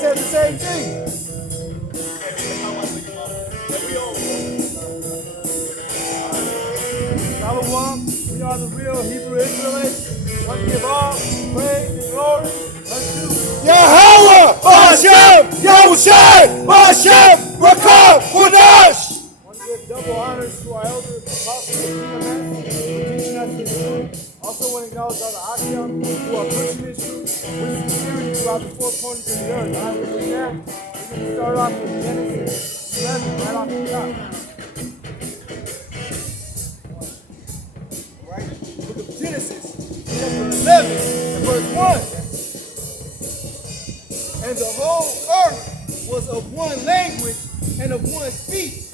said the same thing. Shalom, we are the real Hebrew Israelites. Want to give all praise and glory unto Yahweh, Hashem, Yahushai, Hashem, Rakam, Qudash. want to give double honors to our elder apostle for teaching us his truth. Also want to acknowledge all the Akim who are pushing his truth with sincerity throughout the four corners of the earth. All right, with that, we're going to start off with Genesis 11 right off the top. Right? Book of Genesis, chapter 11 and verse 1. And the whole earth was of one language and of one speech.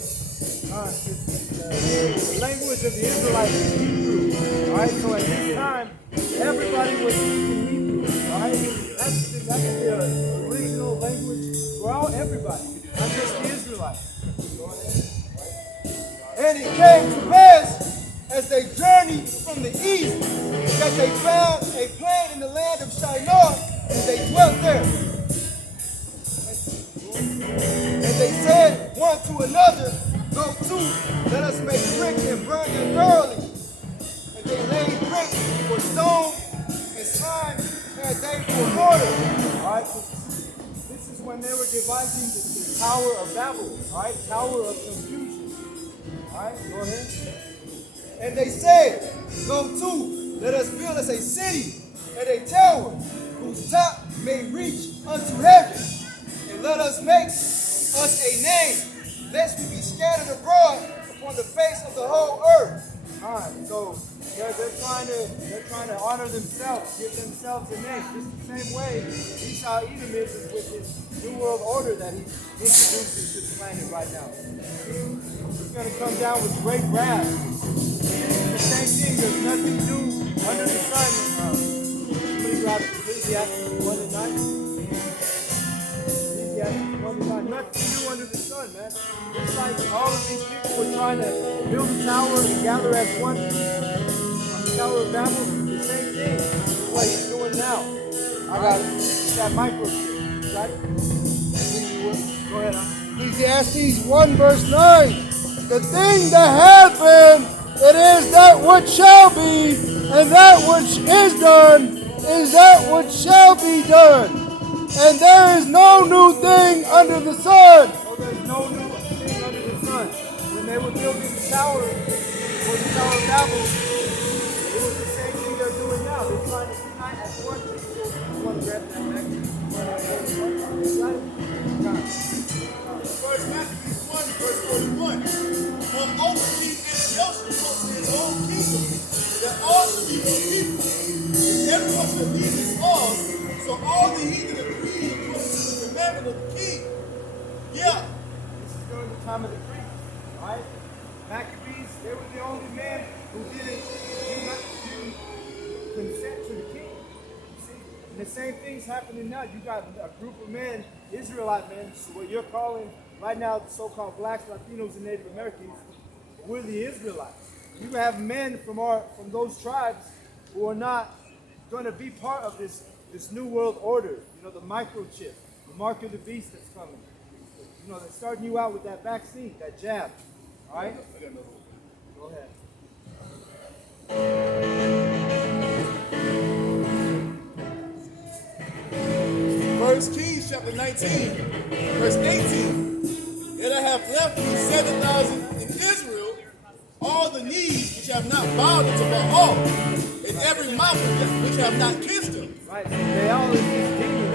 The language of the Israelites is Hebrew. Alright, so at this time, everybody was speaking Hebrew. Alright, that's the original language for everybody, not just the Israelites. And it came to pass, as they journeyed from the east, that they found a plain in the land of Shinar, and they dwelt there. And they said one to another, Go to, let us make brick and burn them thoroughly. And they laid brick for stone, and slime had they for mortar. Alright, so this is when they were devising the Tower of Babel, alright, Tower of Confusion. Alright, go ahead. And they said, Go to, let us build us a city and a tower whose top may reach unto heaven. And let us make us a name, lest we be scattered abroad upon the face of the whole earth. Alright, so they're trying to honor themselves, give themselves a name. Just the same way Esau Edom is with his New World Order that he introduces to the planet right now. He's going to come down with great wrath. The same thing, there's nothing new under the sun. Somebody grab Ecclesiastes 1 and 9. Ecclesiastes 1 and 9. Nothing new under the sun, man. It's like all of these people were trying to build a tower and gather as one on the Tower of Babel. The same thing. That's what he's doing now. I got that microchip. Got it? Go ahead. Ecclesiastes 1 verse 9. The thing that happened, it is that which shall be, and that which is done is that which shall be done. And there is no new thing under the sun. So there's no new thing under the sun. When they were building the tower, or the Tower of Babel, it was the same thing they're doing now. They're trying to unite as one people. You want to grab that back? First Maccabees 1, verse 41. Moreover, King Antiochus posted his own kingdom, that all should be one people, and everyone should leave his laws, so all the heathen agreed according to the commandment of the king. Yeah. This is during the time of the priests, right? Maccabees, they were the only men who didn't consent to the king. See? And the same thing's happening now. You got a group of men, Israelite men, so what you're calling right now the so-called blacks, Latinos, and Native Americans, we're the Israelites. You have men from those tribes who are not going to be part of this new world order. You know, the microchip, the mark of the beast that's coming. You know, they're starting you out with that vaccine, that jab. All right? Go ahead. First Kings chapter 19, verse 18. Yet I have left you 7,000 in Israel, all the knees which have not bowed unto Baal, and every mouth which have not kissed him. Right, so they all is these demons.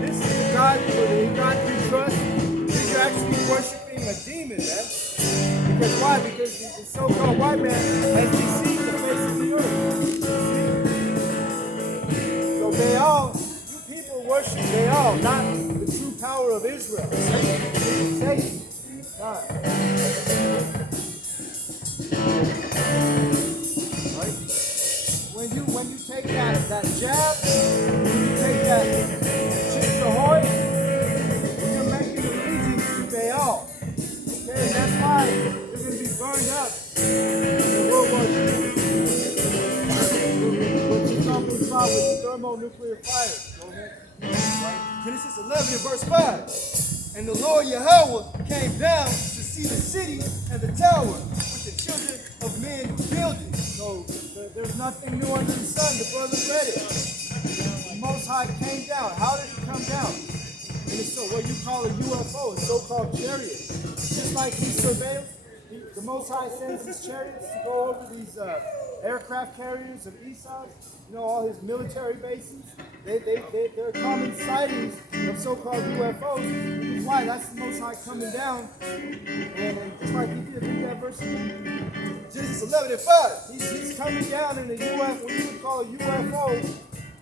This is the God, the God you trust. You're actually worshiping a demon, man. Because why? Because the so-called white man has deceived the face of the earth. So Baal, you people worship Baal, not the true power of Israel. Satan. God. Right? When you take that jab, when you take that Chips Ahoy, you're making allegiance to Baal. Okay, and that's why you're going to be burned up in World War II. What you talking about with the thermonuclear fire. Go ahead. Genesis 11 and verse 5. And the Lord Yahweh came down to see the city and the tower which the children of men builded. So there's nothing new under the sun. The brother read it. The Most High came down. How did he come down? And it's so what you call a UFO, a so-called chariot. Just like he surveils, the Most High sends his chariots to go over these aircraft carriers of Esau, all his military bases. They're common sightings of so-called UFOs. Which is why that's the Most High coming down. And just like he did, read that verse again. Genesis 11 and 5. He's coming down in a UFO, what you would call a UFO,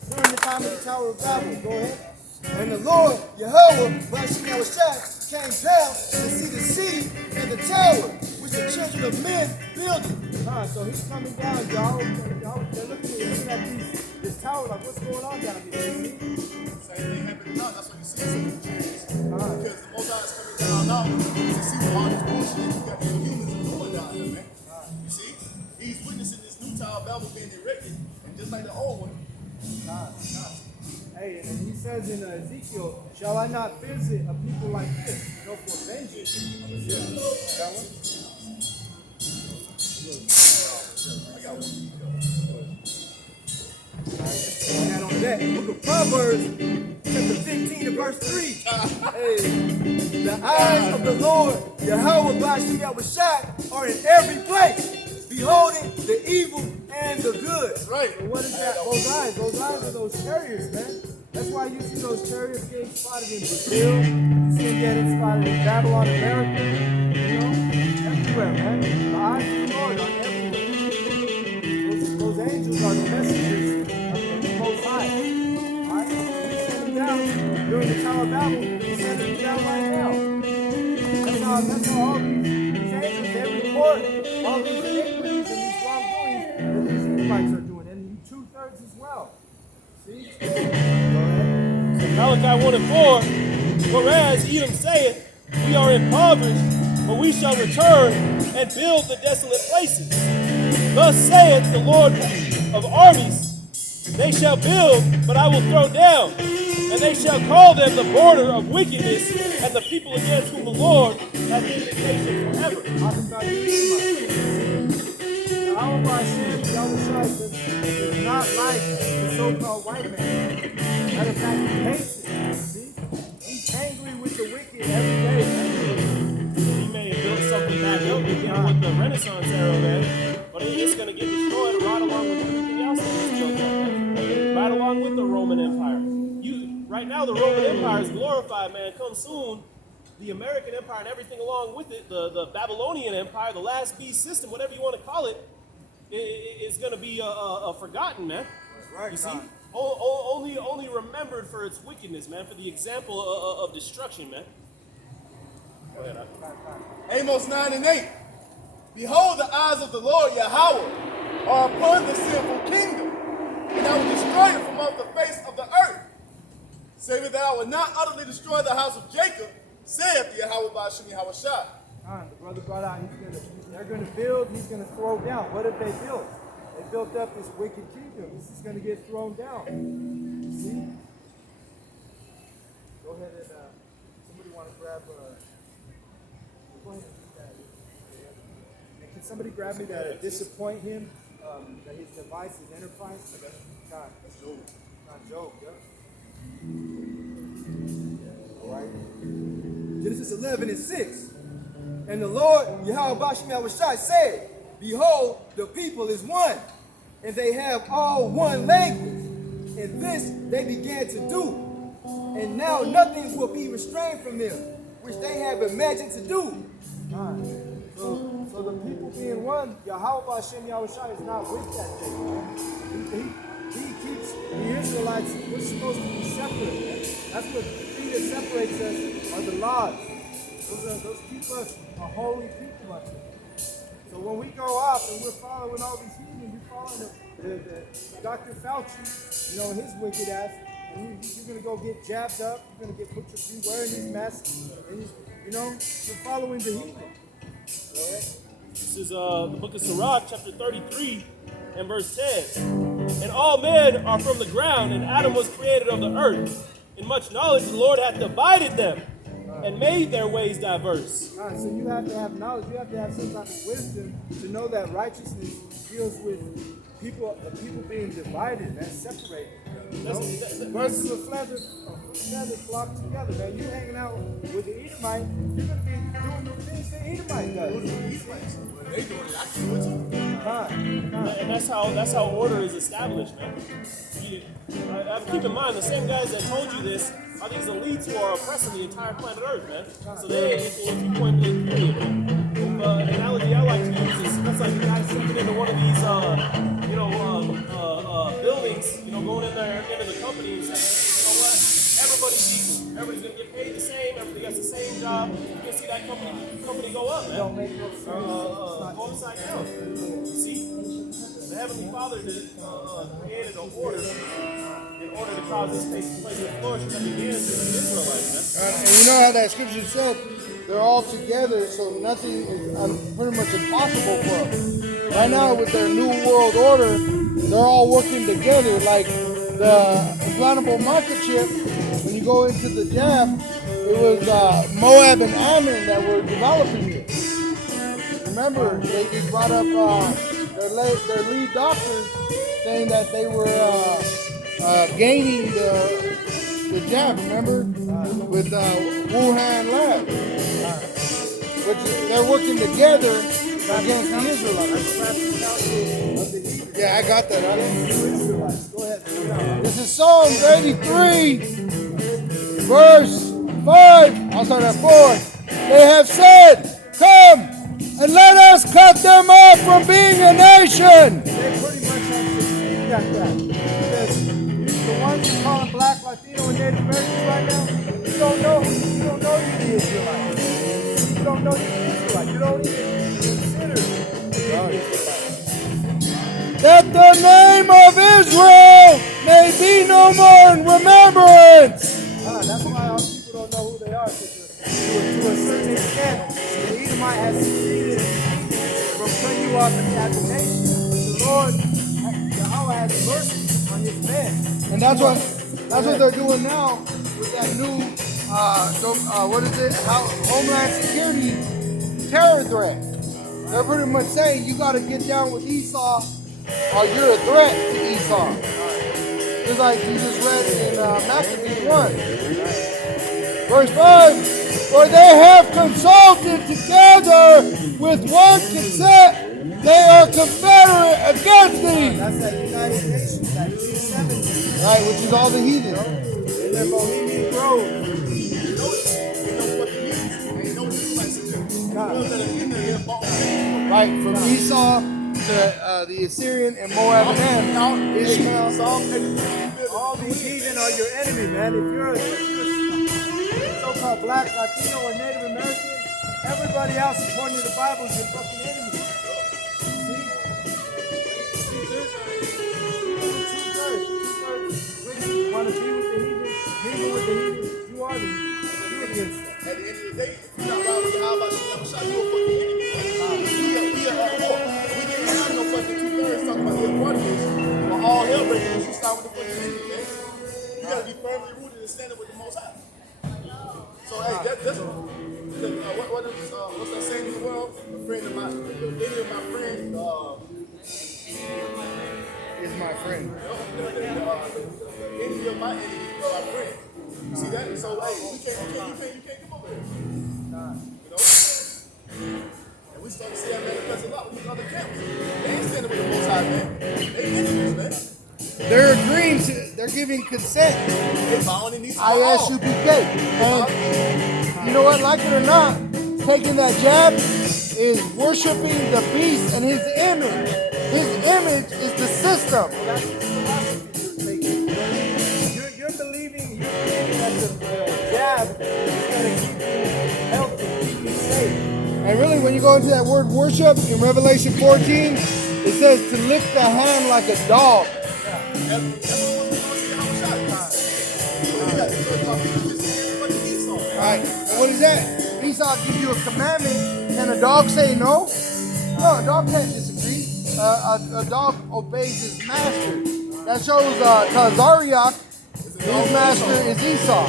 during the time of the Tower of Babel. Go ahead. And the Lord Yahweh Bashim Yahushai came down to see the city and the tower which the children of men builded. So he's coming down, y'all. They're looking at this tower, like, what's going on down here? Same thing happening now. That's what you see in the trees. Because the Most High is coming down now to see what all this bullshit you got the humans doing down here, man. You see? He's witnessing this new Tower of Babel being erected, and just like the old one. Hey, and he says in Ezekiel, shall I not visit a people like this? For vengeance. That one? I got one. And on that, book of Proverbs, chapter 15 and verse 3. Hey, the eyes of the Lord, Yahweh Bashim Yahushai, are in every place, beholding the evil and the good. That's right. But what is that? Those eyes are those chariots, man. That's why you see those chariots getting spotted in Brazil. You see them getting spotted in Babylon, America. Everywhere, man. The eyes of the Lord are everywhere. Those angels are the messengers of the Most High. Alright? We send them down during the Tower of Babel. We send them down right now. That's how all these angels, they report all these iniquities and these wrongdoings that these Israelites are doing. And 2/3 as well. See? Malachi 1 and 4, whereas Edom saith, we are impoverished, but we shall return and build the desolate places. Thus saith the Lord of armies, they shall build, but I will throw down, and they shall call them the border of wickedness, and the people against whom the Lord hath indignation forever. Our Hashem, Yahushua, is not like the so-called white man. Matter of fact, he hates it. See? He's angry with the wicked every day. He may have built something back up again with the Renaissance era, man, but it's going to get destroyed right along with everything else that was built up, man. Right along with the Roman Empire. Right now, the Roman Empire is glorified, man. Come soon, the American Empire and everything along with it, the Babylonian Empire, the last beast system, whatever you want to call it, is going to be forgotten, man. Right, you see? Only remembered for its wickedness, man, for the example of destruction, man. Go ahead. Amos 9 and 8. Behold, the eyes of the Lord Yahweh are upon the sinful kingdom, and I will destroy it from off the face of the earth. Saving that I will not utterly destroy the house of Jacob, saith the Yahweh Bashim Yahushai. The brother brought out, they're going to build, he's going to throw down. What have they built? They built up this wicked kingdom. This is going to get thrown down. See? Go ahead and, somebody want to grab, go ahead and do that. And can somebody grab me that disappoint him, that his device, his enterprise? God, that's Job. Not Job, yep. All right. Genesis 11 and 6. And the Lord Yahweh Bashim Yahushai said, behold, the people is one, and they have all one language. And this they began to do. And now nothing will be restrained from them, which they have imagined to do. So the people being one, Yahweh Hashem Yahushua is not with that thing. He keeps the Israelites, we're supposed to be separate. That's what the thing that separates us are the laws. Those keep us a holy people unto him. So when we go off and we're following all these heathen, we're following the Dr. Fauci, his wicked ass, and you're going to go get jabbed up, you're going to get put wearing these masks, and you're following the heathen. All right? This is the book of Sirach, chapter 33, and verse 10. And all men are from the ground, and Adam was created of the earth. In much knowledge, the Lord hath divided them and made their ways diverse. So you have to have knowledge. You have to have some type of wisdom to know that righteousness deals with people being divided and separated. You know? Birds of a feather flock together, man. You hanging out with the Edomite, you're gonna be doing the things the Edomite does. They doing it. I see what you And that's how order is established, man. Keep in mind, the same guys that told you this are these elites who are oppressing the entire planet Earth, man. So they influence you point blank period, man. An analogy I like to use is that's like the guy stepping into one of these, buildings, going in there into the company and saying, you know what, everybody's equal. Everybody's gonna get paid the same. Everybody gets the same job. You can see that company go up, man. Don't make no sense. Go upside down. You see, the Heavenly Father created an order in order to cause this place to flourish that began to the Israelites, man. And you know how that scripture said they're all together, so nothing is pretty much impossible for them. Right now, with their new world order, they're all working together. Like the implantable microchip, when you go into the jab, it was Moab and Ammon that were developing it. Remember, they brought up their lead doctor saying that they were gaining the jab, remember? With Wuhan Lab. Which they're working together against the Israelites. Yeah, I got that. Go ahead. This is Psalms 83, verse 5. I'll start at 4. They have said, come and let us cut them off from being a nation. They pretty much have got that. Because the ones who call them Black, Latino, and Native Americans right now, you don't know you're the Israelites. You don't know you're the Israelites. You don't even consider the Israelites. That the name of Israel may be no more in remembrance. That's why our people don't know who they are. To a certain extent, the Edomite has succeeded from putting you off in the nation. The Lord, Yahweh has mercy on his men. And that's what they're doing now with that new, Homeland Security terror threat. They're pretty much saying you got to get down with Esau or you're a threat to Esau. Just like you just read in Maccabees 1. Verse 5, for they have consulted together with one consent, they are confederate against thee. That's that United Nations, that G7. Right, which is all the heathen. In their Bohemian Grove. You know what it means. Ain't no Israelites in there. Right, from Esau to the Assyrian and Moab and Ammon, Ishmael. All these heathen are your enemy, man. If you're a so-called Black, Latino, or Native American, everybody else, according to the Bible, is your fucking enemy. See? Two-thirds. Want to be with the heathen, mingle with the heathen, you are the heathen. You're against them. At the end of the day, if you're not riding with Yahweh, you a fucking enemy. We didn't have no fucking two-thirds talking about the abundance. But all hell breaking loose, you start with the fucking enemy, man. You gotta be firmly rooted and standing with the Most High. So hey, what's that saying in the world? A friend of mine, any of my friends, Is my friend. any of my enemies is my friend. You see that? So hey, you can't come over here. You know? And we start to see that manifest a lot with these other camps. They ain't standing with the Most High, man. They enemies, man. They're agreeing to, they're giving consent. They bowing in these ISUPK. And you know what, like it or not, taking that jab is worshiping the beast and his image. His image is the system. That's the philosophy you're taking. You're believing that the jab is going to keep you healthy, keep you safe. And really, when you go into that word worship in Revelation 14, it says to lift the hand like a dog. Right. And what is that? Esau gives you a commandment, and a dog say no? No, a dog can't disagree. A dog obeys his master. That shows Tazariak His master is Esau.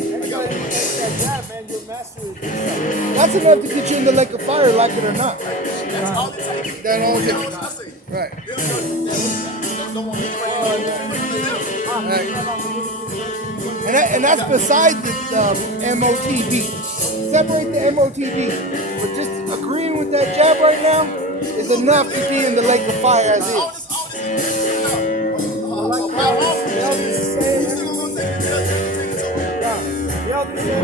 Anybody who takes that jab, man, your master is Esau. That's enough to get you in the lake of fire, like it or not. That's all it takes. That all That's takes. what I say. Right. They don't want me to And that's beside the MOTB. Separate the MOTB. But just agreeing with that jab right now is enough to be in the lake of fire as all is. Like how the elders say, the elders say,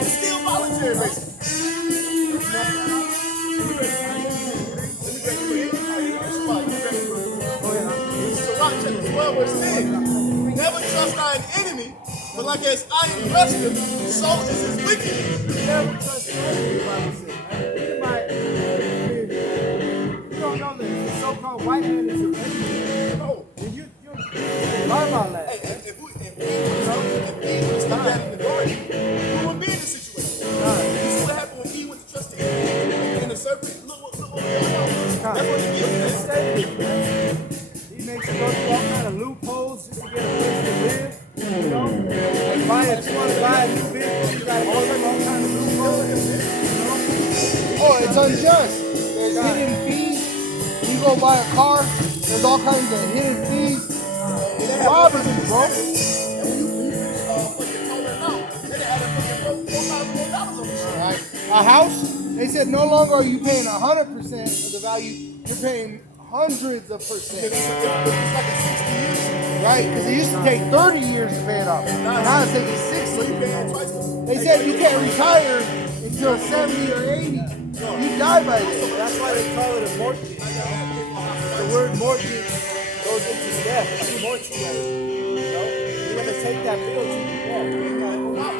It's still voluntary, basically. Never trust thine enemy, but like as I am rested, so is his wickedness. never trust anybody, the Bible says, man. You don't know that the so-called white man is your enemy. No. You learn about that. Hey, if we stop that in the garden, we wouldn't be in this situation. You see what happened when Eve went to trust the enemy and the serpent? Look what we got. That's what he did. He makes you go through all kind of loopholes just to get a place to live. You know, like if you want to buy a new vehicle, you got to go through all kind of loopholes. Oh, it's unjust. There's hidden fees. You go buy a car, there's all kinds of hidden fees. It's robbery, bro. And when you fucking told them out, they had a fucking $4,000 on the shit. Right. A house, they said no longer are you paying 100% of the value, you're paying hundreds of percent. It's like a 60 years. Right? Because it used to take 30 years to pay it off. Now it's taking 60. Twice. They said you can't retire until 70 or 80. You die by then. That's why they call it a mortgage. The word mortgage goes into death, like mortuary. You know, you're gonna take that bill to your death.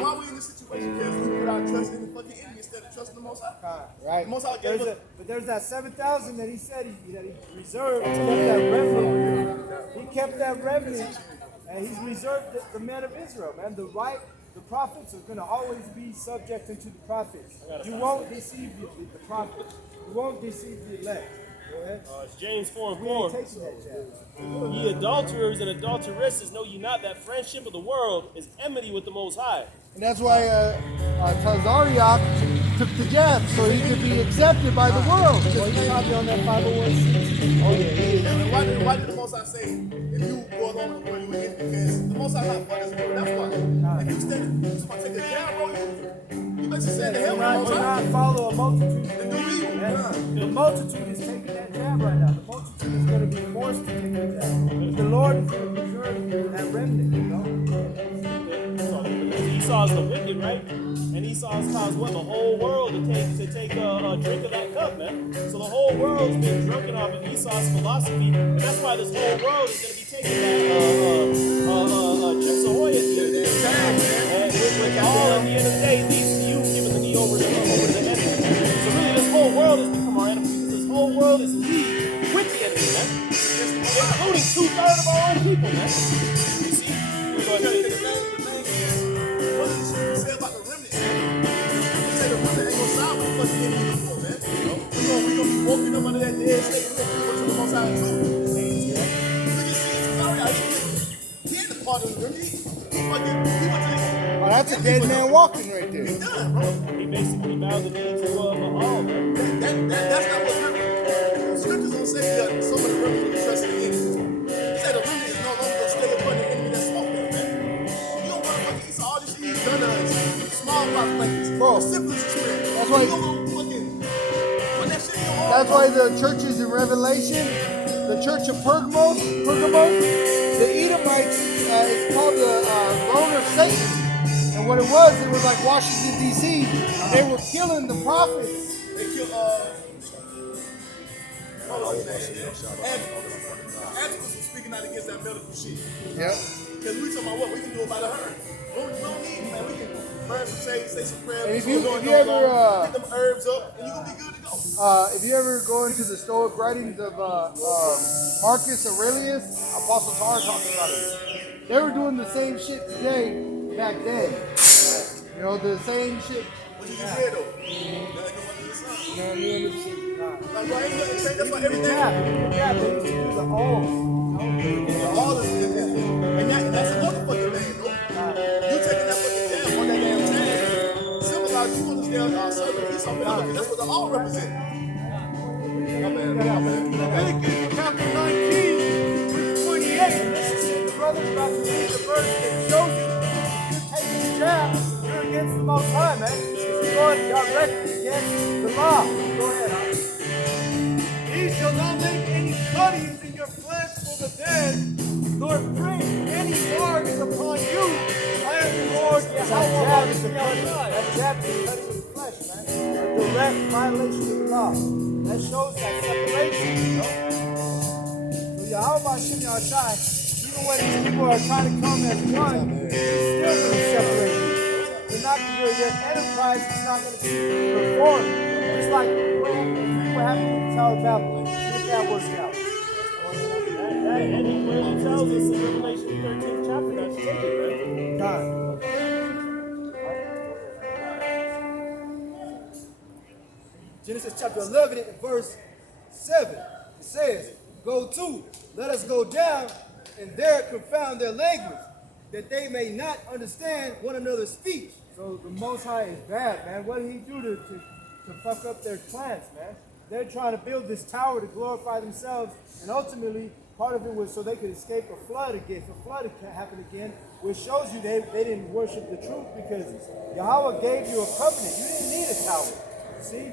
Why we in this situation? Because we put our trust in the fucking enemy instead of trusting the Most High. Right. The Most High gave us. But there's that 7,000 that he said he reserved to keep that remnant. He kept that remnant, and he's reserved the men of Israel, man. The prophets are going to always be subject unto the prophets. You won't deceive the prophets. You won't deceive the elect. Go ahead. It's James 4 and We ain't 4. taking that jab. Ye adulterers and adulteresses, know ye not that friendship of the world is enmity with the Most High? And that's why Tazariak took the jab, so he could be accepted by the world. Well, he's probably on that 501c. Oh, yeah, he is. And why did the Most High say, if you go along with the word, you will get? Because the Most High not for this world. That's why. If you stand, you just want to take a jab, bro, you basically said the hell with the Most Do High. not follow a multitude. And do evil. The multitude is taking that jab right now. The multitude is going to be forced to take that jab. The Lord is going to preserve that remnant, you know? So Esau's the wicked, right? And Esau's caused what? The whole world to take a drink of that cup, man. So the whole world's been drunken off of Esau's philosophy, and that's why this whole world is going to be taking that Chips Ahoy at the end of the day. And with all at the end of the day leads to you giving the knee over to the enemy. So really, this whole world has become our enemy because this whole world is leagued with the enemy, man. Including 2/3 of our own people, man. You see? Go ahead. The thing is, what does the scripture say about the remnant? The scripture say the remnant ain't gonna side with the fucking enemy no more, man. We gonna be walking up under that dead snake and we're gonna go to the Most High too. Look at sorry, he ain't a part of the remnant. He went to Oh, that's a dead man walking right there. He's done, bro. He basically bowed the knee to Baal, man. That's not what the scriptures don't say that some of the remnant will trust in the enemy. It said the remnant is no longer gonna stay upon the enemy that's smoking them, man. You don't want to fucking Esau, all this shit he's done to us. Smallpox blankets, Bro, syphilis experience. that's why- You gonna go fucking put that shit in your arm. That's why the churches in Revelation, the church of Pergamos, the Edomites, it's called the throne of Satan. And what it was like Washington, D.C. They were killing the prophets. They killed Antipas was speaking out against that medical shit. Yep. Because we talking about what we can do about a herd. We don't need, man. We can burn some shades, say some prayers, And if get you ever, them herbs up, and you're gonna be good to go. if you ever go into the Stoic writings of Marcus Aurelius, Apostle Paul talking about it. They were doing the same shit today back then. You know, the same shit What you just said though? Nothing new under the sun. You know, new under the sun. Like, bro, ain't nothing changed. That's why everything. Yeah, they used to do the all. All this and that's another fucking thing, bro. You taking that fucking damn on that damn tag. Symbolize you understand our serving is something else, because that's what the all represent. My man. Leviticus chapter 19, verse 28. The brother's about to read the verse that shows you you're taking jabs, you're against the Most High, man. You're going directly against the law. Go ahead, huh? Ye shall not make any cuttings in your flesh for the dead, nor bring any marks upon you. I am the Lord Yahweh. That jab is cutting the flesh, man. A direct violation of the law. That shows that separation, you know? So Yahweh Hashem Yahushai, even when these people are trying to come as one, he's still going to separate you. They're not going to, their enterprise is not going to be performed. Just like what happened with the Tower of Babel. If that works out. And he clearly tells us in Revelation 13th chapter not to take it, right? Genesis chapter 11 and verse 7. It says, go to, let us go down, and there confound their language, that they may not understand one another's speech. So the Most High is bad, man. What did he do to fuck up their plans, man? They're trying to build this tower to glorify themselves, and ultimately, part of it was so they could escape a flood again. If a flood happened again, which shows you they didn't worship the truth, because Yahweh gave you a covenant. You didn't need a tower. See?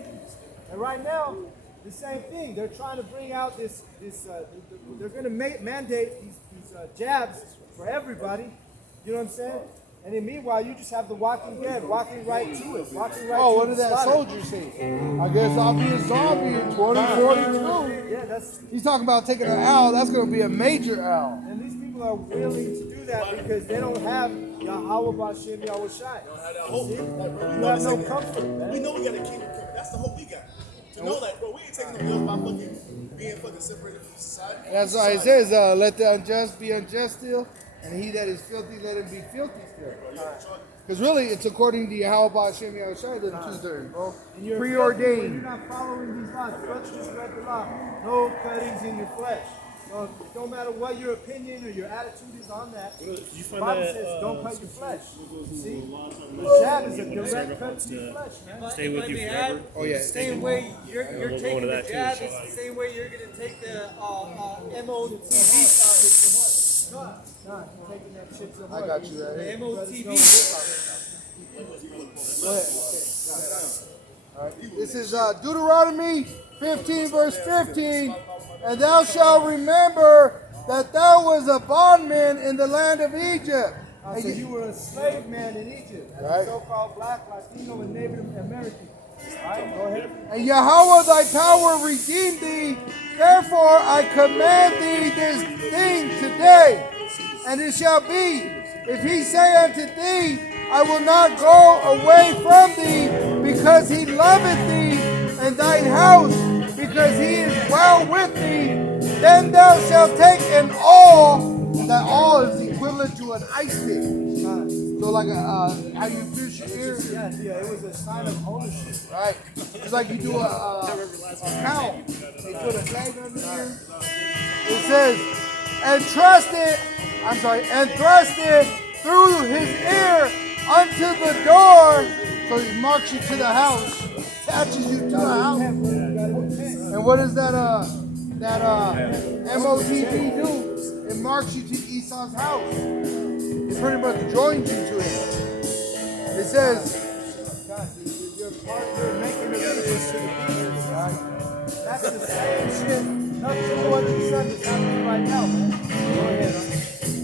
And right now, the same thing. They're trying to bring out this they're going to mandate these jabs for everybody. You know what I'm saying? And then meanwhile, you just have the walking dead, walking right to it, walking right Oh, to what the did that slaughter. soldier say? I guess I'll be a zombie in 2042. Yeah, that's. He's talking about taking an L. That's going to be a major L. And these people are willing to do that because they don't have Yahweh Bashem Yahweh Shai. Don't have that hope. Like, bro, we You know have this no ain't- comfort, man. We know we got to keep it coming. That's the hope we got. To know that, bro, we ain't taking no L's by fucking being fucking separated from society. That's why it says, let the unjust be unjust still, and he that is filthy, let him be filthy still. Because really, it's according to Yahweh Bashem Yahushua, them 2/3, bro. And you're Preordained. You're not following these laws. The brother just read the law. No cuttings in your flesh. So it don't matter what your opinion or your attitude is on that. You The find Bible that, says don't cut your flesh. See? long-term The jab is a when direct servant cut wants to your to flesh, man. stay with you forever. Oh, yeah. The same way you're we'll go taking into the that too, jab, so it's like- the same way you're going to take the MOTV Nah, you're taking that shit to heart. I got you right The here. MOTV. Go ahead. All right. This is Deuteronomy 15, verse 15. And thou shalt remember that thou was a bondman in the land of Egypt. And So you were a slave man in Egypt, as Right. a so-called black, Latino, and Native American. All right, go ahead. And Yahweh thy power redeemed thee. Therefore I command thee this thing today. And it shall be, if he say unto thee, I will not go away from thee, because he loveth thee, and thine house, because he is well with thee, then thou shalt take an awl, and that awl is equivalent to an ice pick. So like how you pierce your ear, Yeah, it was a sign of ownership. right? It's like you do a cow. They put a flag under here. It says, and thrust it through his ear unto the door. So he marks you to the house, attaches you to the house. And what does that MOTP do? It marks you to Esau's house. It pretty much joins you to it. It says, You're making allegiance to the people, right? That's the same shit. Nothing more than the sun is happening right now, man. Go ahead.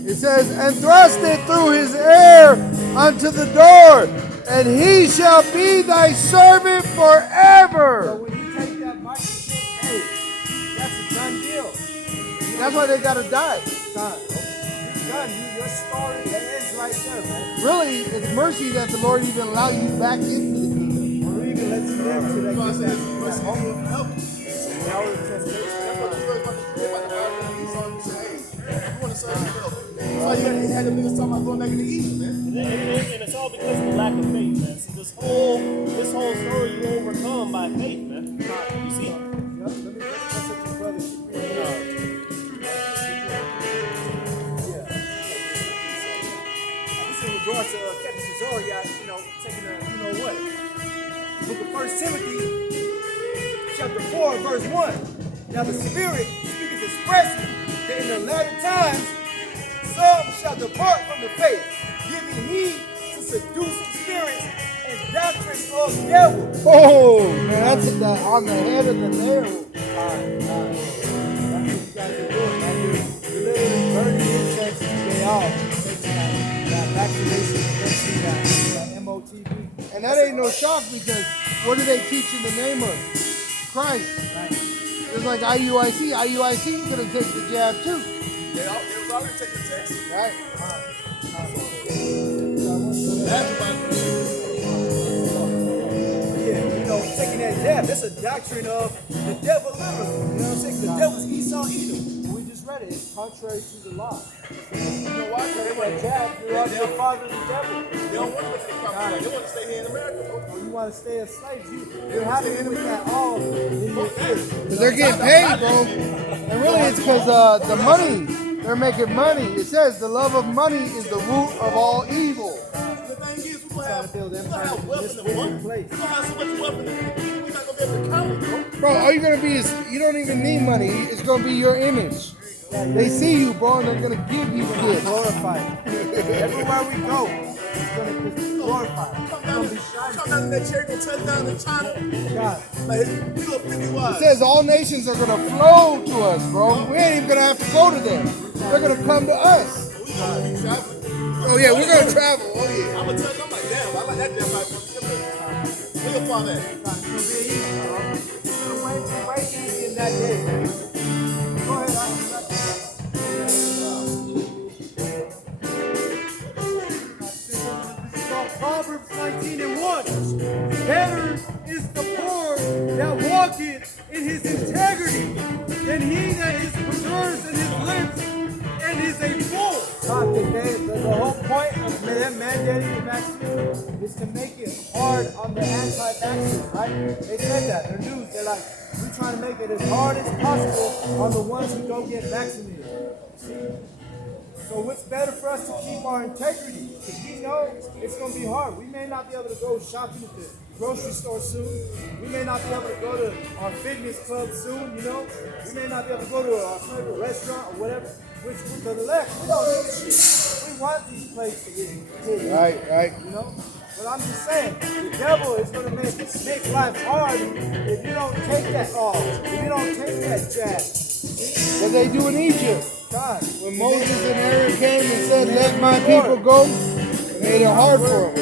it says, and thrust it through his ear unto the door, and he shall be thy servant So forever. when you take that microchip, hey, that's a done deal. That's why they gotta die. Done. You're done. Your story ends right there, man. Really, it's mercy that the Lord even allowed you back into the kingdom. Or even lets you live to God that said, "Mercy, that you will help." hour of temptation. That's what you heard about the Bible. Esau said, "Hey, you want to sir. That's why you had them niggas talking about going back into Egypt, man. And it's all because of the lack of faith, man. See, this whole story you overcome by faith, man. You see? Let's let the brothers read. This in regards to Captain Cesaria, taking the book of 1 Timothy, Chapter 4, verse 1. Now the Spirit speaketh expressly that in the latter times some shall depart from the faith, giving heed to seducing spirits and doctrines of devils. Oh, man, that's on the head of the nail. That's what you guys are doing, man. You're literally burning incense today off. That vaccination against that MOTB. And that ain't no shock because what do they teach in the name of Christ? It's like IUIC. IUIC is going to take the jab too. They was already taking tests. Right? Yeah, taking that jab, that's a doctrine of the devil literally. You know what I'm saying? The devil's Esau Edom. We just read it. It's contrary to the law. You know why? They want to jab, you're of the father of the devil. They don't want to go to the promised land. They want to stay here in America, bro. Or you want to stay a slave, you're having it with that all in your ears. Because they're getting paid, bro. And really it's because the money, they're making money. It says the love of money is the root of all evil. The thing is, we're going to build have wealth in the one. We're going to have so much wealth in the we're not going to be able to count it, bro. Bro, all you're going to be is, you don't even need money. It's going to be your image. They see you, bro, and they're going to give you gifts. Glorified. Everywhere we go, it's going to be glorified. Come down to that cherry, go touch down in China. God. Like, we go 50 It wide. says all nations are going to flow to us, bro. We ain't even going to have to go to them. They're going to come to us. We going to be traveling. Oh, yeah, we're going to travel. Oh, yeah. I'm going to tell you, I'm like, damn, I like that damn life. Where your father at? It's going to be easy, bro. It's going to be way easy in that day, man. Go ahead, Proverbs 19:1. Better is the poor that walketh in his integrity than he that is perverse in his lips and is a fool. The whole point of them mandating the vaccine is to make it hard on the anti-vaxxers, right? They said that. They're news. They're like, we're trying to make it as hard as possible on the ones who don't get vaccinated. See? So what's better for us to keep our integrity? Because we know it's going to be hard. We may not be able to go shopping at the grocery store soon. We may not be able to go to our fitness club soon, you know. We may not be able to go to our favorite restaurant or whatever. Which to the left, we don't need shit. We want these places to get hit. Right. You know? But I'm just saying, the devil is going to make life hard if you don't take that off. If you don't take that jab. What they do in Egypt. God. When Moses and Aaron came and said, let my people go, it made it hard for them.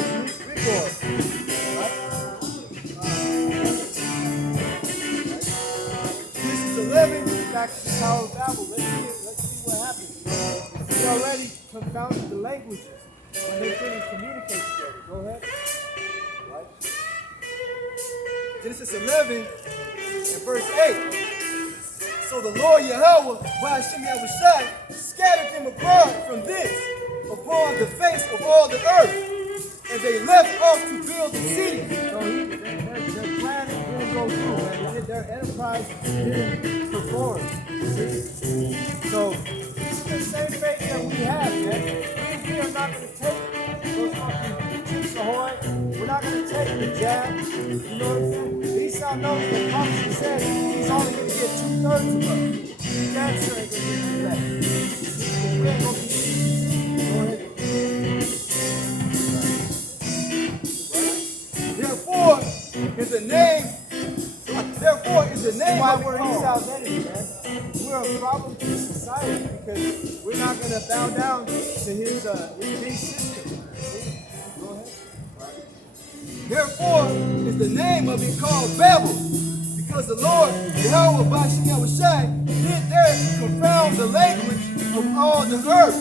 Genesis 11, back to the Tower of Babel. Let's see what happens. He already confounded the languages when they couldn't communicate together. Go ahead. Right. Genesis 11 and verse 8. So the Lord Yahweh, by Hashem Yahushai, scattered them abroad from thence upon the face of all the earth, and they left off to build the city. So their plan didn't go through, man. Their enterprise didn't perform. So the same faith that we have, man. We are not going to take those fucking Chiefs Ahoy. We're not going to take the jab. You know what I'm saying? Esau knows that prophecy says he's only going to get 2/3 of us. The cancer ain't going to get too bad. We ain't going to be easy. Go ahead. Therefore is the name. Therefore is the name why we're Esau's enemy, man. We're a problem to society because we're not going to bow down to his big system. Go ahead. Therefore is the name of it called Babel, because the Lord, Yahweh Bashim Yahushai, did there confound the language of all the earth.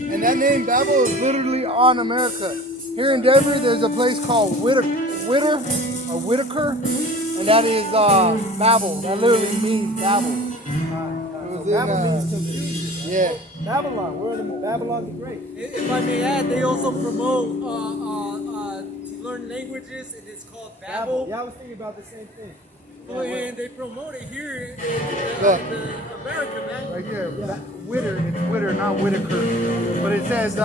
And that name Babel is literally on America. Here in Denver, there's a place called Whitaker, and that is Babel. That literally means Babel. Babel means confusion. Yeah. Babylon. We're in Babylon the Great. If I may add, they also promote to learn languages, and it's called Babel. Yeah, I was thinking about the same thing. And they promote it here in Look. America, man. Right there. Witter. It's Witter, not Whitaker. But it says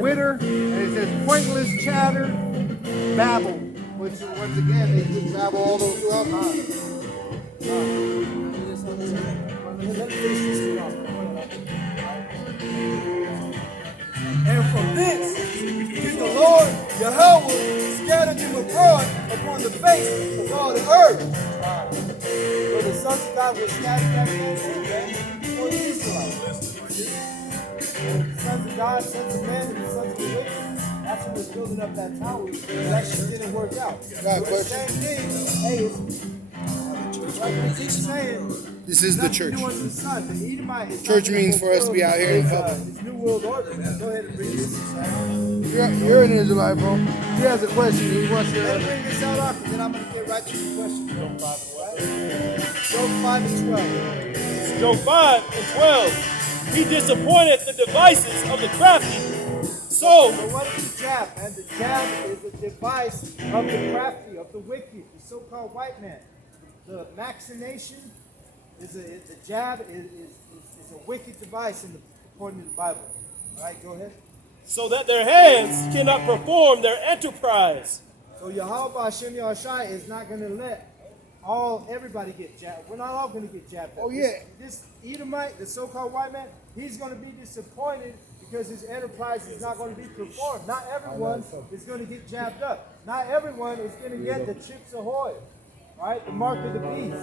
Witter, and it says pointless chatter, babble. Which, once again, they just babble all throughout time. And from this did the Lord Yahweh scatter them abroad upon the face of all the earth. So the sons of God were scattered back then for the Israelites. The sons of God, sons of men, and the sons of the wicked. That's who was building up that tower. It actually didn't work out. Got a The question? same thing. Hey, it's like we keep saying. This is the church. New under the sun. The Edomite is Church not means for us to be out here in his, public. his new world order. Go ahead and read this. You're an Israelite, bro. He has a question. He wants Let me to. bring this out off, and then I'm going to get right to the question. Job 5 and 12. Job 5 and 12. He disappointeth the devices of the crafty. So, So what is the jab? And the jab is the device of the crafty, of the wicked, the so-called white man. The machination is the jab is a wicked device according to the Bible. All right, go ahead. so that their hands cannot perform their enterprise. So Yahweh Hashem Yahushai is not going to let everybody get jabbed. We're not all going to get jabbed. Oh, yeah. This Edomite, the so-called white man, he's going to be disappointed because his enterprise is not going to be performed. Not everyone is going to get jabbed up. Not everyone is going to get the Chips Ahoy, right? The mark of the beast.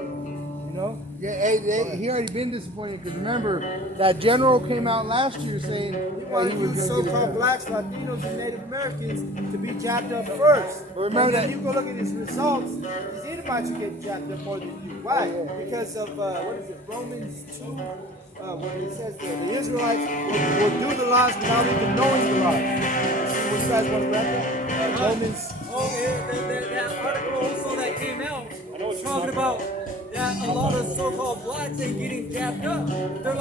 You know? Yeah, he already been disappointed because remember that general came out last year saying We want he to was use going to so-called blacks, Latinos, and Native Americans to be jabbed up first. But remember and then that- you go look at his results, these Edomites are getting jabbed up more than you. Why? Because of, what is it, Romans 2, where it says that the Israelites will do the laws without even knowing the laws. What you guys want to grab that? Romans. Oh, yeah, that article also that came out talking about that a lot of so-called blacks ain't getting jabbed up. They're